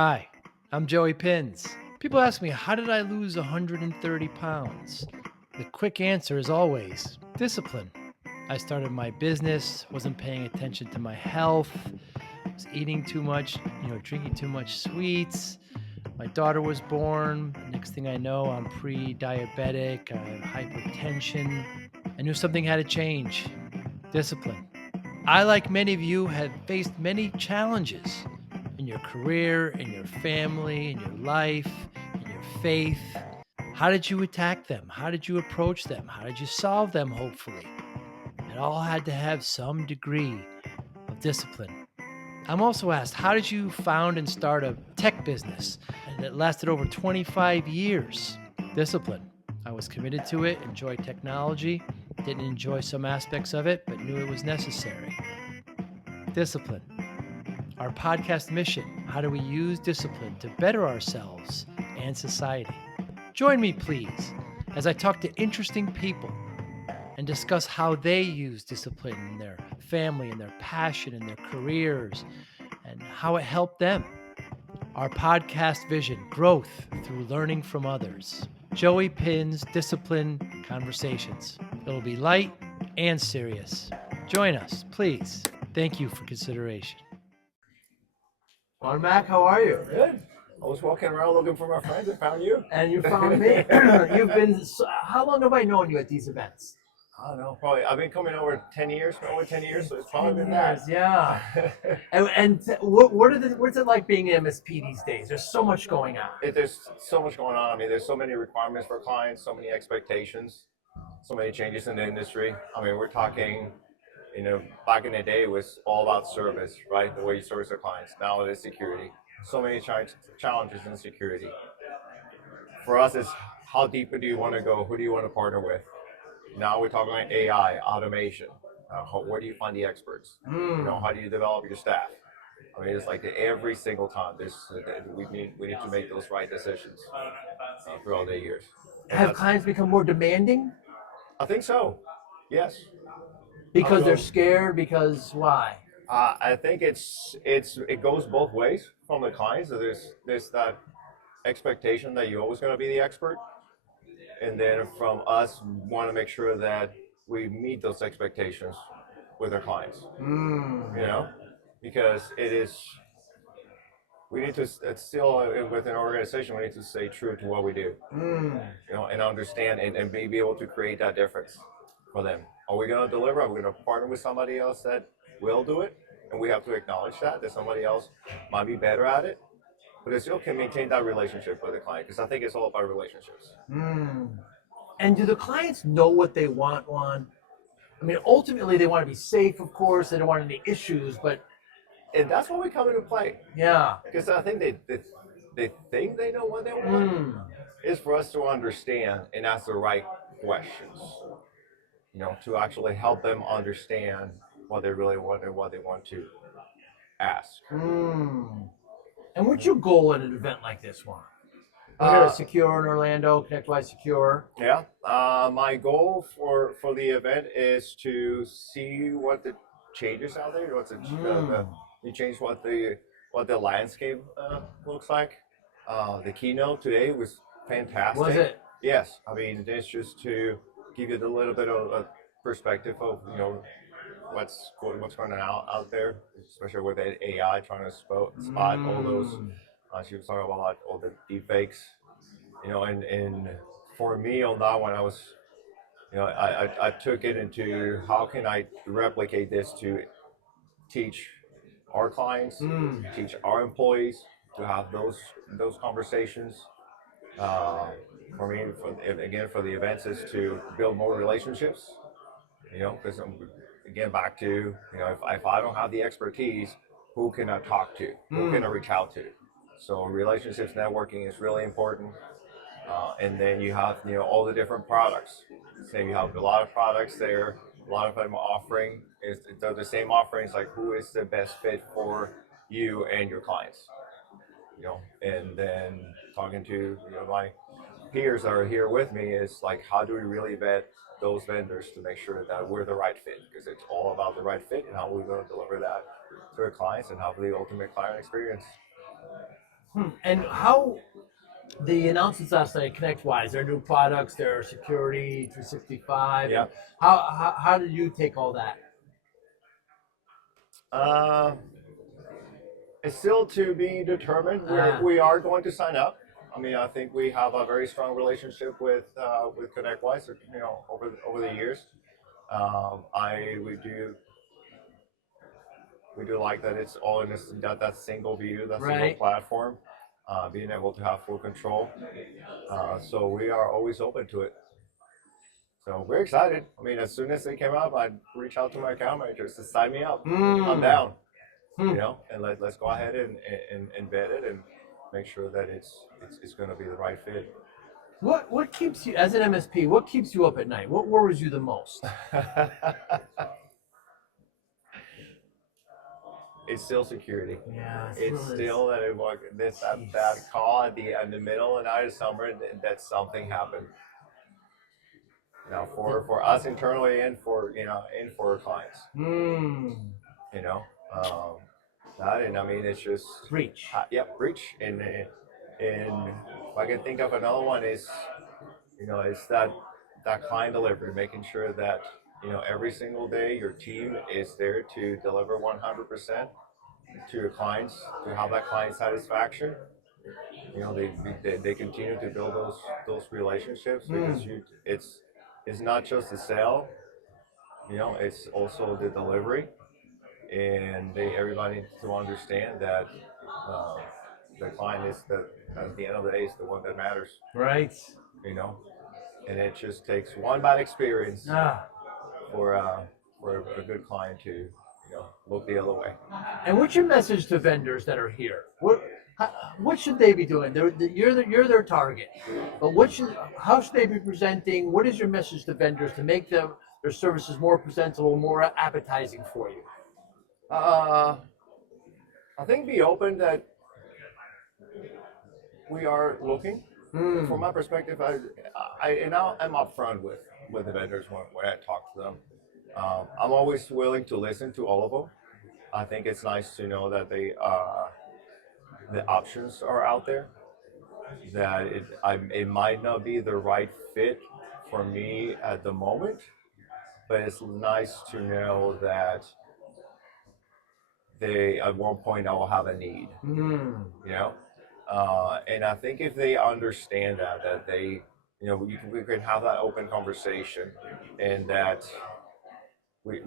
Hi, I'm Joey Pinz. People ask me, how did I lose 130 pounds? The quick answer is always discipline. I started my business, wasn't paying attention to my health, was eating too much, drinking too much sweets. My daughter was born. Next thing I know, I'm pre-diabetic, I have hypertension. I knew something had to change. Discipline. I, like many of you, have faced many challenges in your career, in your family, in your life, in your faith. How did you attack them? How did you approach them? How did you solve them, hopefully? It all had to have some degree of discipline. I'm also asked, how did you found and start a tech business that lasted over 25 years? Discipline. I was committed to it, enjoyed technology, didn't enjoy some aspects of it, but knew it was necessary. Discipline. Our podcast mission: how do we use discipline to better ourselves and society? Join me, please, as I talk to interesting people and discuss how they use discipline in their family and their passion and their careers and how it helped them. Our podcast vision: growth through learning from others. Joey Pinz Disciple Conversations. It'll be light and serious. Join us, please. Thank you for consideration. Juan Mack, how are you? Good. I was walking around looking for my friends and found you. And you found me. You've been. How long have I known you at these events? I don't know. Probably I've been coming over 10 years, so it's probably 10 been years, that. yeah. What's it like being an MSP these days? There's so much going on. There's so much going on. I mean, there's so many requirements for clients, so many expectations, so many changes in the industry. I mean, we're talking, back in the day it was all about service, right? The way you service the clients. Now it is security. So many challenges in security. For us, it's how deep do you want to go? Who do you want to partner with? Now we're talking about AI, automation. Where do you find the experts? How do you develop your staff? I mean, it's like every single time. We need to make those right decisions throughout the years. Have clients become more demanding? I think so. Yes. Because they're scared. Because why? I think it goes both ways from the clients. So there's that expectation that you're always going to be the expert, and then from us, we want to make sure that we meet those expectations with our clients. Because we need to still within our organization, we need to stay true to what we do. And understand and be able to create that difference for them. Are we going to deliver? Are we going to partner with somebody else that will do it? And we have to acknowledge that somebody else might be better at it, but it still can maintain that relationship with the client, because I think it's all about relationships. And do the clients know what they want, Juan? I mean, ultimately, they want to be safe, of course. They don't want any issues, but... And that's when we come into play. Yeah. Because I think they think they know what they want. Is for us to understand and ask the right questions, to actually help them understand what they really want and what they want to ask. And what's your goal at an event like this one? We're going to Secure in Orlando, ConnectWise Secure. Yeah. My goal for the event is to see what the changes out there, you change what the landscape looks like. The keynote today was fantastic. Was it? Yes. I mean, it's just to give you a little bit of a perspective of what's going on out there, especially with AI trying to spot all those. She was talking about all the deepfakes, and for me on that one, I was, I took it into how can I replicate this to teach our clients, teach our employees to have those conversations. For me, for the events is to build more relationships. Because again, back to if I don't have the expertise, who can I talk to? Who can I reach out to? So relationships, networking is really important. And then you have all the different products. So you have a lot of products there. A lot of them offering they're the same offerings. Like, who is the best fit for you and your clients? And then talking to my peers that are here with me is like, how do we really vet those vendors to make sure that we're the right fit? Because it's all about the right fit and how we're going to deliver that to our clients and have the ultimate client experience. And how the announcements last night, ConnectWise, their new products, their security 365. Yeah. How did you take all that? Uh, it's still to be determined. Ah. We are going to sign up. I mean, I think we have a very strong relationship with ConnectWise, over the years. I we do like that it's all in this that single view, that single Right. platform, being able to have full control. So we are always open to it. So we're excited. I mean, as soon as they came up, I'd reach out to my account managers to sign me up. I'm down, and let's go ahead and vet it and make sure that it's going to be the right fit. What keeps you, as an MSP, what keeps you up at night? What worries you the most? It's still security. Yeah, It's still that call at the middle of the night of summer that something happened. For us internally and for clients. You know, that, and I mean, it's just Breach. breach. And if I can think of another one, is it's that client delivery, making sure that every single day your team is there to deliver 100% to your clients, to have that client satisfaction. They continue to build those relationships, because it's not just the sale, it's also the delivery, and everybody needs to understand that the client is at the end of the day, is the one that matters. Right. And it just takes one bad experience Ah. for a good client to look the other way. And what's your message to vendors that are here? What should they be doing? You're their target, but how should they be presenting? What is your message to vendors to make their services more presentable, more appetizing for you? I think be open that we are looking. From my perspective, I'm upfront with the vendors when I talk to them. I'm always willing to listen to all of them. I think it's nice to know that the options are out there. That it might not be the right fit for me at the moment, but it's nice to know that at one point I will have a need. And I think if they understand that they, we can have that open conversation, and that we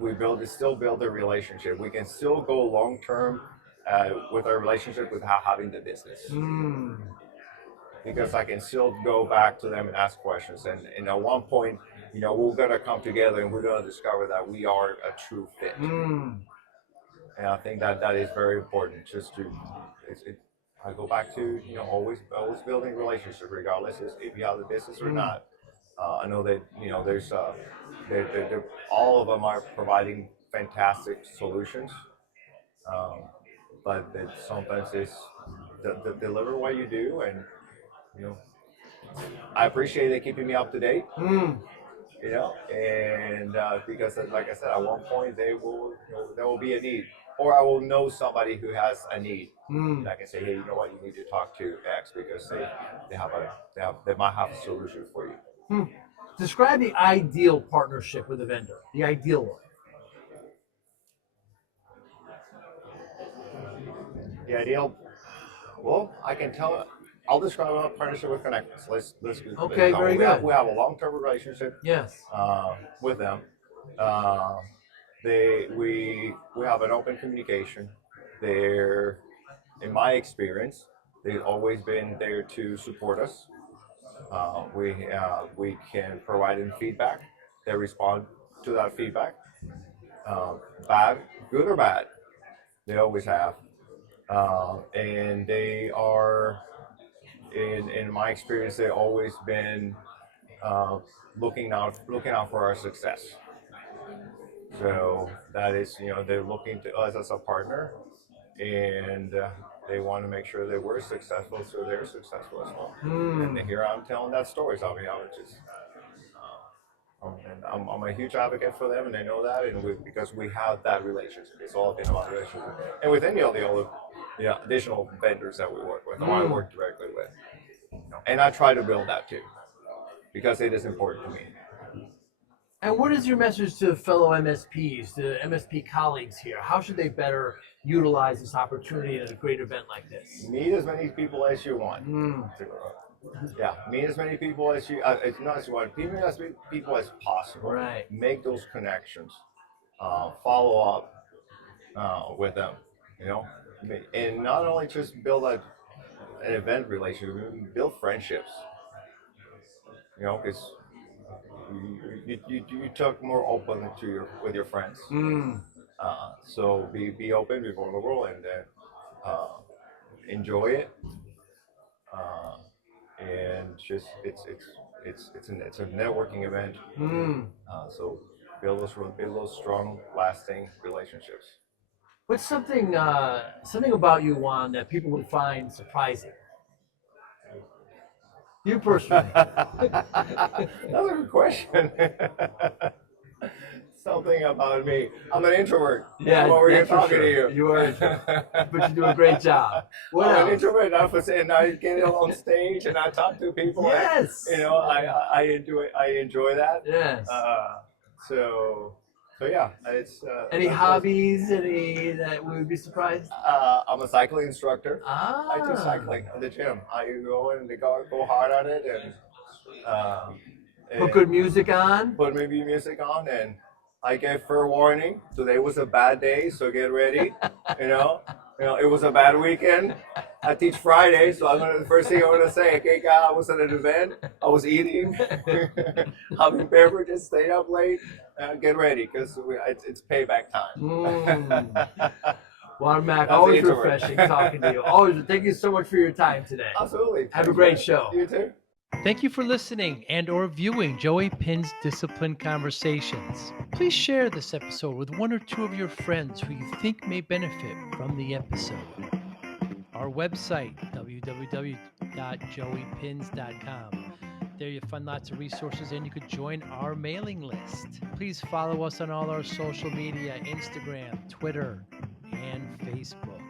still build a relationship. We can still go long term with our relationship without having the business. Because I can still go back to them and ask questions, and at one point, we're gonna come together and we're gonna discover that we are a true fit. And I think that is very important. I go back to always building relationships, regardless if you have the business or not. I know that there's all of them are providing fantastic solutions, but that sometimes it's deliver what you do, and I appreciate they keeping me up to date. And because, like I said, at one point there will be a need, or I will know somebody who has a need, and I can say, hey, you know what, you need to talk to X, because they might have a solution for you. Describe the ideal partnership with a vendor. The ideal one. The ideal, well, I can tell. I'll describe a partnership with Connect. Let's Okay, very good. We have a long-term relationship. Yes. With them. We have an open communication. They're, in my experience, they've always been there to support us. We can provide them feedback. They respond to that feedback. Bad, good or bad, they always have. And they are, in my experience, they've always been looking out for our success. So that is, they're looking to us as a partner, and they want to make sure that we're successful, so they're successful as well. And here I'm telling that story, so I'm a huge advocate for them, and they know that, and because we have that relationship, it's all been about relationship. And with any of the other additional vendors that we work with, or I work directly with. And I try to build that too, because it is important to me. And what is your message to fellow MSPs, to MSP colleagues here? How should they better utilize this opportunity at a great event like this? Meet as many people as you want. Yeah, meet as many people as you, not as you want, meet as many people as possible. Right. Make those connections. Follow up with them, and not only just build an event relationship, build friendships. Because you talk more open with your friends. So be open, be vulnerable, and enjoy it. And just it's a networking event. So build those strong, lasting relationships. What's something about you, Juan, that people would find surprising? You personally. That's a good question. Something about me. I'm an introvert. Yeah, I'm over here that's for talking sure. to you. You are, but you do a great job. What I'm else? an introvert. And I get on stage and I talk to people. Yes. I enjoy that. Yes. So yeah, it's. Any hobbies? Any that we would be surprised? I'm a cycling instructor. Ah. I do cycling at the gym. I go and go hard on it and Put good music on. Put maybe music on, and I get fair warning. Today was a bad day, so get ready. It was a bad weekend. I teach Friday, so the first thing I'm gonna say, okay, guys, I was at an event. I was eating, having beverages, stayed up late. Get ready, because it's payback time. Juan Mack, always refreshing talking to you. Always, thank you so much for your time today. Absolutely. Have a great show. You too. Thank you for listening and or viewing Joey Pinz Disciple Conversations. Please share this episode with one or two of your friends who you think may benefit from the episode. Our website, www.joeypinz.com. There you'll find lots of resources and you could join our mailing list. Please follow us on all our social media, Instagram, Twitter, and Facebook.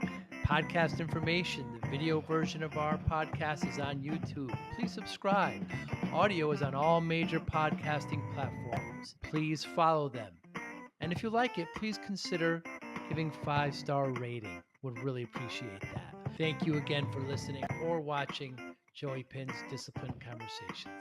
Podcast information, the video version of our podcast is on YouTube. Please subscribe. Audio is on all major podcasting platforms. Please follow them. And if you like it, please consider giving 5-star rating. Would really appreciate that. Thank you again for listening or watching Joey Pinz Disciple Conversations.